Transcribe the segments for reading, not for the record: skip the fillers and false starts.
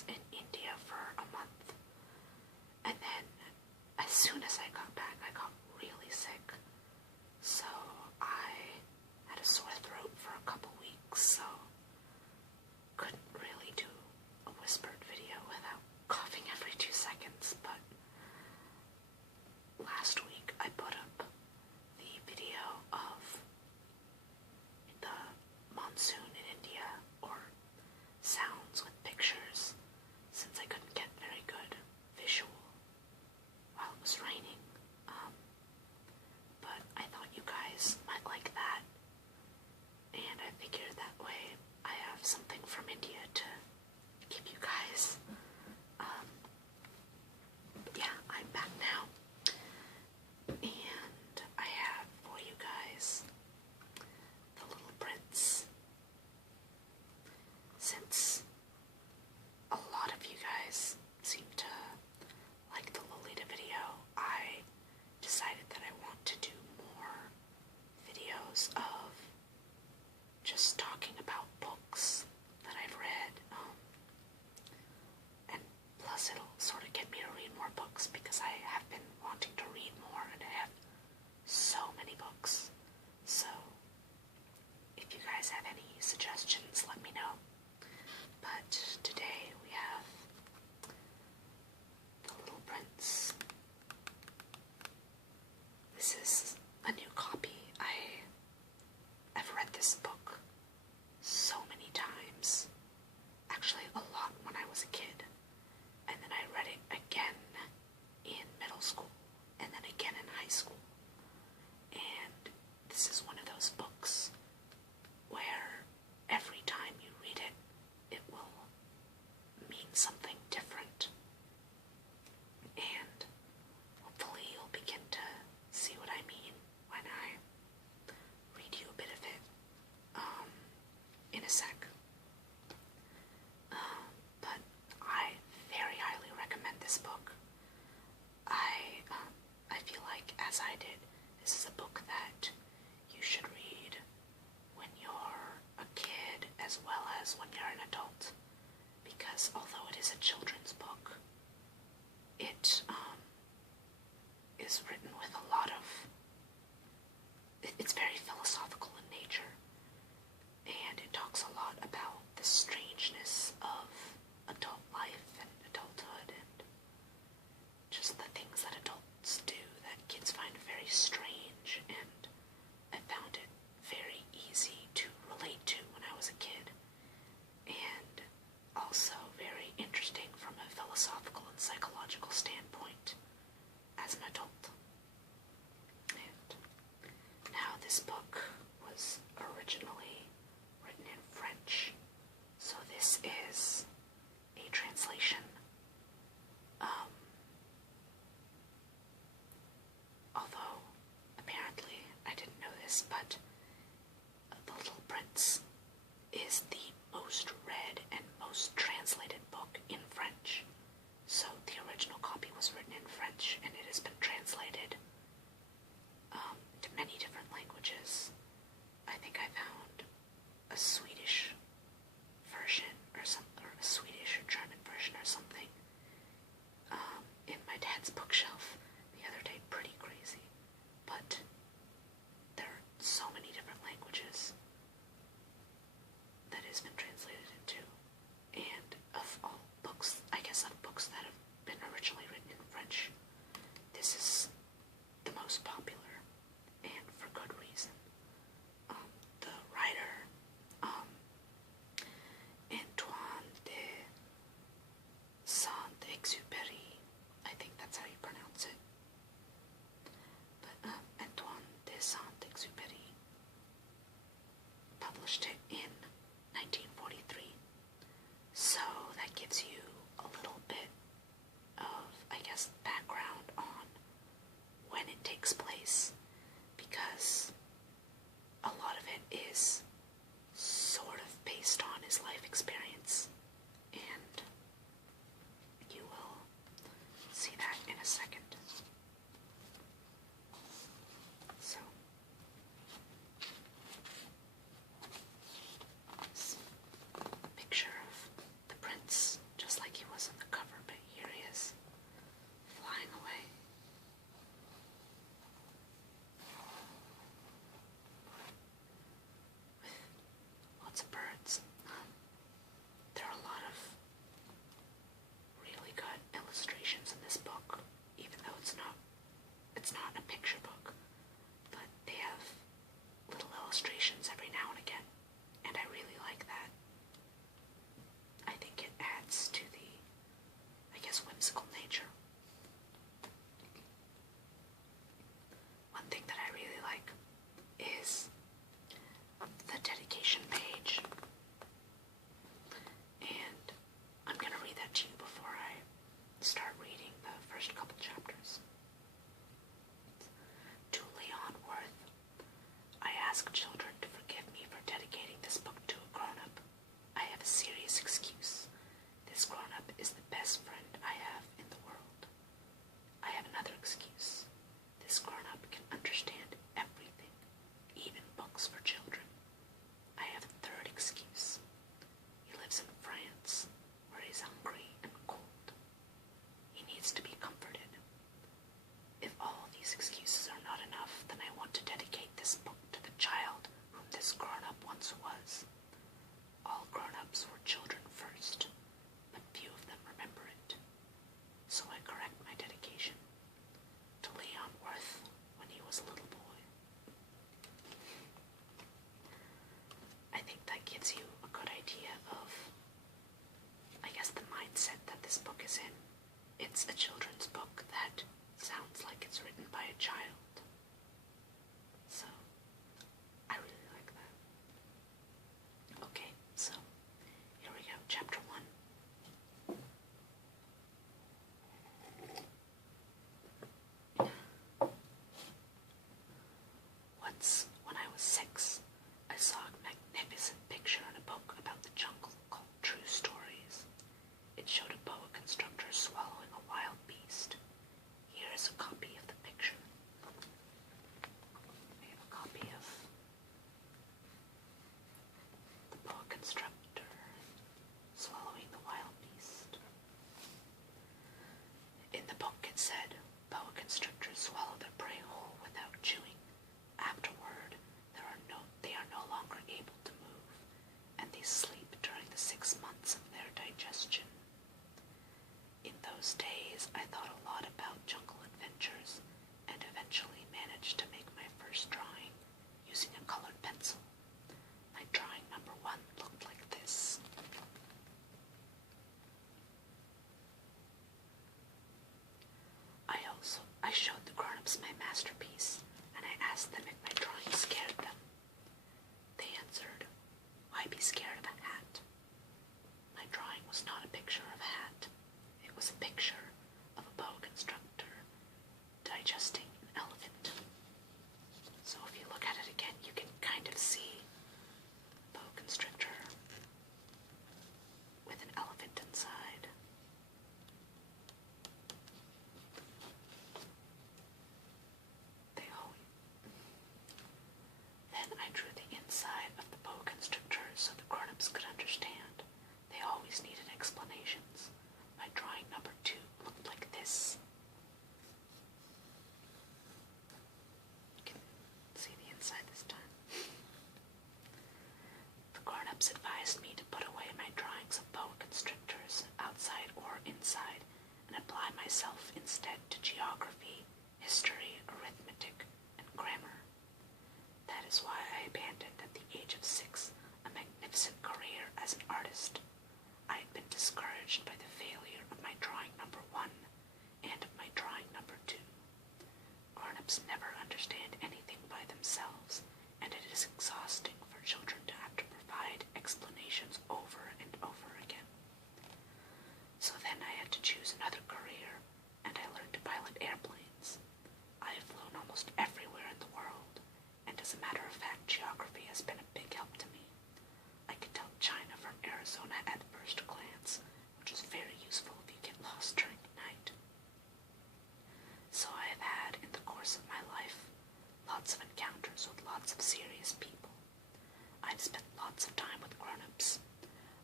was in India for a month. And then, as soon as I got back, I got really sick. So, I had a sore throat for a couple weeks, so couldn't really do a whispered video without coughing every 2 seconds, but last week I put up the video of the monsoon in India, or sounds with pictures, since I couldn't get very good visual while it was raining. But I thought you guys might like that, and I figured that way I have something from India to give you guys. Yeah, I'm back now, and I have for you guys The Little Prince. Since a lot of you guys seem to like the Lolita video, I decided that I want to do more videos of just talking about books that I've read, and plus it'll sort of get me to read more books, because I have been wanting to read more, and I have so many books. So if you guys have any suggestions, let me know. But today we have The Little Prince. This is a new copy. I've read this book so many times. Actually, a lot when I was a kid. And then I read it again in middle school, and then again in high school. And this is one of those books where every time you read it, it will mean something different. And hopefully you'll begin to see what I mean when I read you a bit of it in a sec. But I very highly recommend this book. I feel like, as I did, this is a book that you should read when you're a kid as well as when you're an adult, because although it is a children's book, it is written with a lot of, it's very philosophical in nature, and it talks a lot about the strangeness of adult life and adulthood, and just the things that adults do that kids find very strange, and I found it very easy to relate to when I was a kid, and also very interesting from a philosophical and psychological standpoint as an adult. And now this book was It's a children's book that sounds like it's written by a child. So, I really like that. Okay, so, here we go, chapter 1. Once, when I was 6, I saw a magnificent picture in a book about the jungle called True Stories. It showed a boa constrictor swallowing a wild beast. Here is a copy of the picture. I have a copy of the boa constrictor swallowing the wild beast. In the book it said, boa constrictors swallow their prey whole without chewing. Afterward, they are no longer able to move, and they sleep during the 6 months of their digestion. In those days, I thought a lot about jungle adventures, and eventually managed to make my first drawing using a colored pencil. My drawing number 1 looked like this. I showed the grown-ups my masterpiece, and I asked them if my drawing scared them. They answered, "Why be scared of a hat?" My drawing was not a picture of a hat. It was a picture of a boa constrictor digesting an elephant. So if you look at it again, you can kind of see a boa constrictor with an elephant inside. Then I drew the inside of the boa constrictor so the grown-ups could understand. They always needed explanations. My drawing number 2 looked like this. You can see the inside this time. The grown-ups advised me to put away my drawings of boa constrictors, outside or inside, and apply myself instead to geography, history, arithmetic, and grammar. That is why I abandoned at the age of 6 a magnificent career as an artist. I had been discouraged by the failure of my drawing number 1 and of my drawing number 2. Grown-ups never understand anything by themselves, and it is exhausting for children to have to provide explanations over and over again. So then I had to choose another career, and I learned to pilot airplanes. I have flown almost everywhere in the world, and as a matter of fact, geography has been a big help to me. I could tell China from Arizona at first glance, which is very useful if you get lost during the night. So I have had, in the course of my life, lots of encounters with lots of serious people. I've spent lots of time with grown-ups.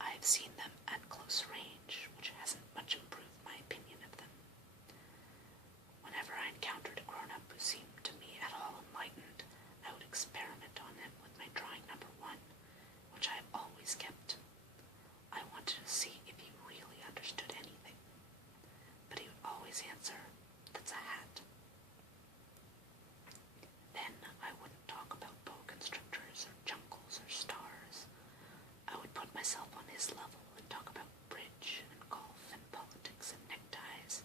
I have seen them at close range, which hasn't much improved my opinion of them. Whenever I encountered a grown-up who seemed to me at all enlightened, I would experiment on him with my drawing number 1, which I have always kept. I wanted to see if he really understood anything, but he would always answer, "That's a hat." Then I wouldn't talk about boa constrictors or jungles or stars. I would put myself on his level and talk about bridge and golf and politics and neckties,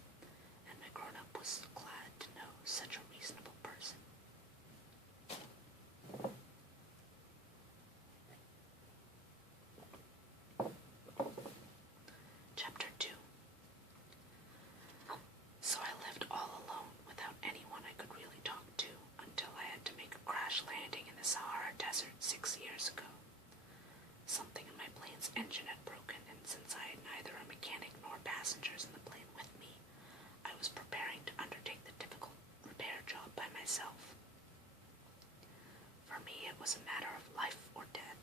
and my grown-up was glad to know such a reasonable person. Chapter 2. So I lived all alone without anyone I could really talk to until I had to make a crash landing in the Sahara Desert 6 years ago. Something in my plane's engine had broken, and since I had neither a mechanic nor passengers in the plane with me, I was preparing to undertake the difficult repair job by myself. For me, it was a matter of life or death.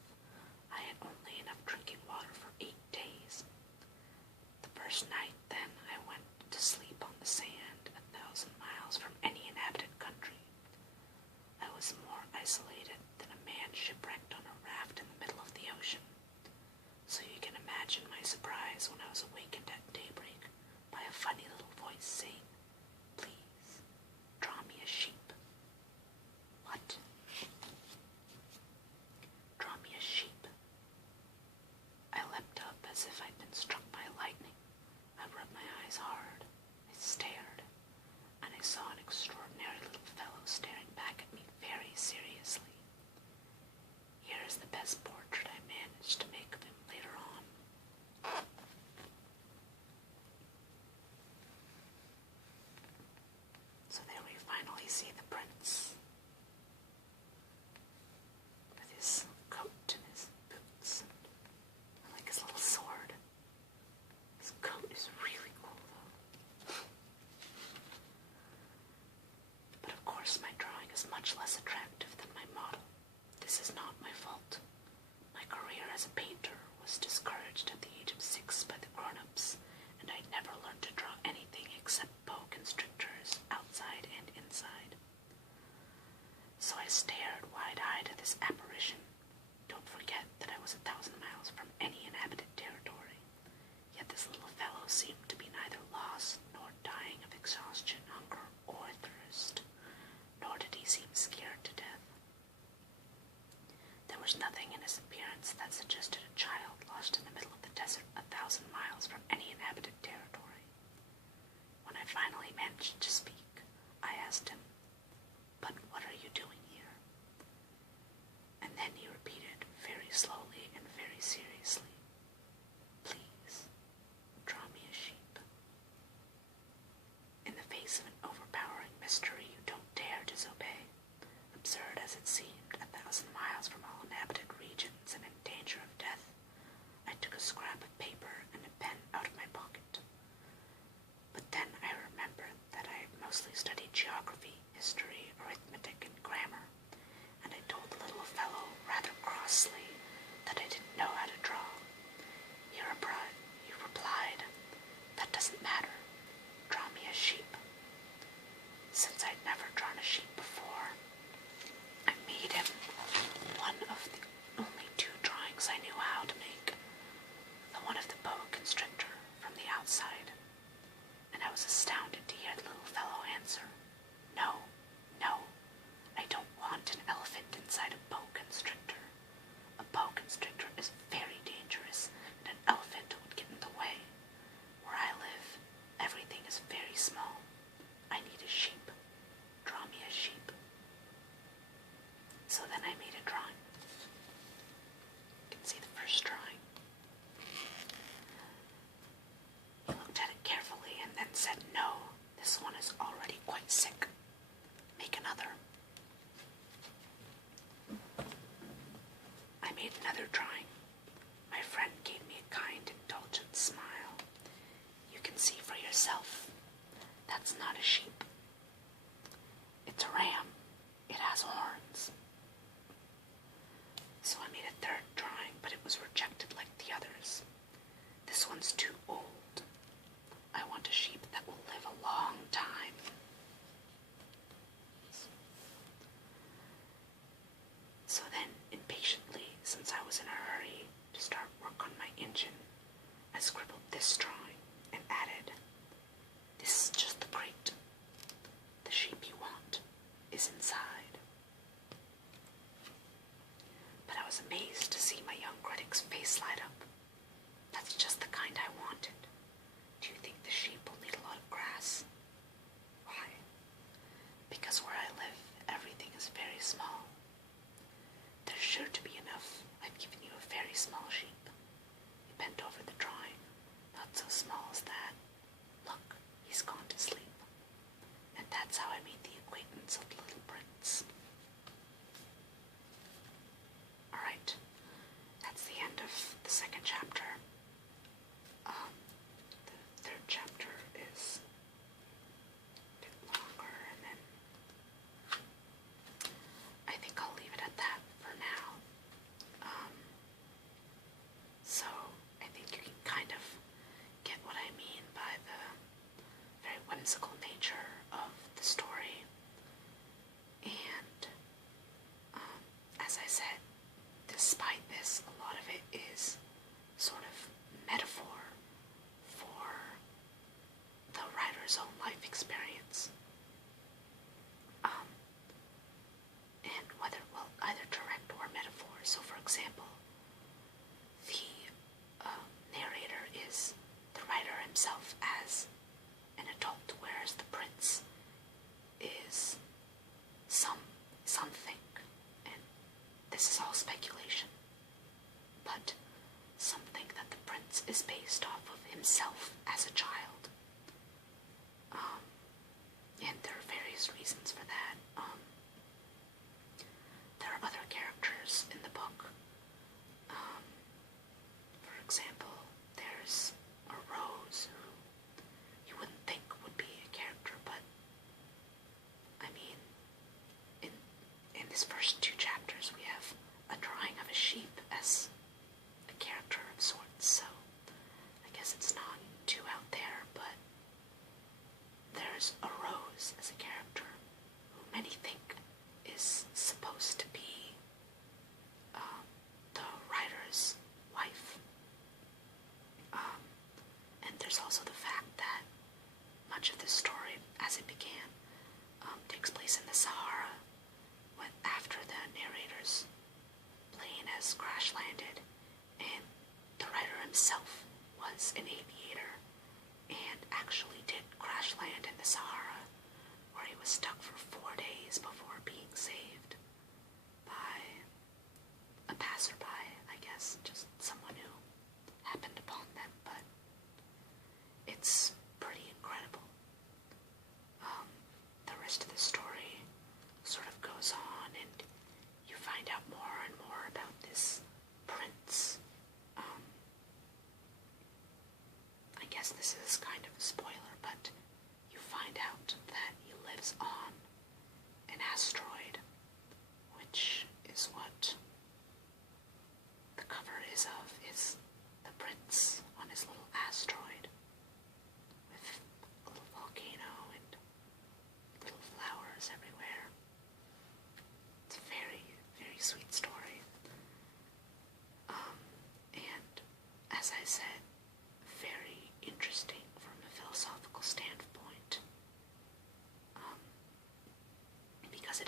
I had only enough drinking water for 8 days. The first night, then, I went to sleep on the sand 1,000 miles from any inhabited country. I was more isolated than a man shipwrecked on a raft in the middle of the ocean. So you mostly studied geography, history, arithmetic, and grammar, and I told the little fellow rather crossly that I didn't know how to draw. He replied, "That doesn't matter. Draw me a sheep." Since I'd never drawn a sheep before, I made him one of the only two drawings I knew how to make, the one of the boa constrictor from the outside, and I was astounded to hear the little fellow answer, "No, no, I don't want an elephant inside a boa constrictor. A boa constrictor is very dangerous, and an elephant would get in the way. Where I live, everything is very small. I need a sheep. Draw me a sheep." So then I made a drawing. You can see the first drawing. He looked at it carefully and then said, "No, this one is already quite sick. Make another." I made another drawing. My friend gave me a kind, indulgent smile. "You can see for yourself. That's not a sheep. It's a ram. It has horns." So I made a third drawing, but it was rejected like the others. "This one's too old. I want a sheep that will live a long time." So then, impatiently, since I was in a hurry to start work on my engine, I scribbled this drawing and added, "This is just the crate. The sheep you want is inside." But I was amazed to see my young critic's face light up. "That's just the kind I wanted. Do you think the sheep will need a lot of grass?" "Why?" "Because where I live, everything is very small. There's sure to be enough. I've given you a very small sheep." He bent over the drawing. "Not so small as that. Look, he's gone to sleep." And that's how I made the acquaintance of the little prince. Alright, that's the end of the second chapter. The third chapter is a bit longer, and then I think I'll leave it at that for now. So I think you can kind of get what I mean by the very whimsical nature of the story. And as I said, despite this, a lot of it is sort of metaphor for the writer's own life experience. And whether, well, either direct or metaphor. So for example, the narrator is the writer himself as an adult, whereas the prince is something, and this is all speculation, but something that the prince is based off of himself as a child. And there are various reasons for that. There are other characters in the book. For example, there's a Rose who you wouldn't think would be a character, but I mean, in these first two chapters we have a drawing of a sheep as a character of sorts, so I guess it's not too out there, but there's a Rose as a character who many think is supposed to be the writer's wife. And there's also the fact that much of this story, as it began, takes place in the Sahara, after the narrator's plane has crash landed, and the writer himself was an aviator and actually did crash land in the Sahara, where he was stuck for 4 days before being saved by a passerby, I guess, just someone who happened upon them, but it's pretty incredible. The rest of the story sort of goes on, and you find out more and more about this prince. I guess this is kind of a spoiler, but you find out that he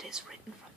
is written from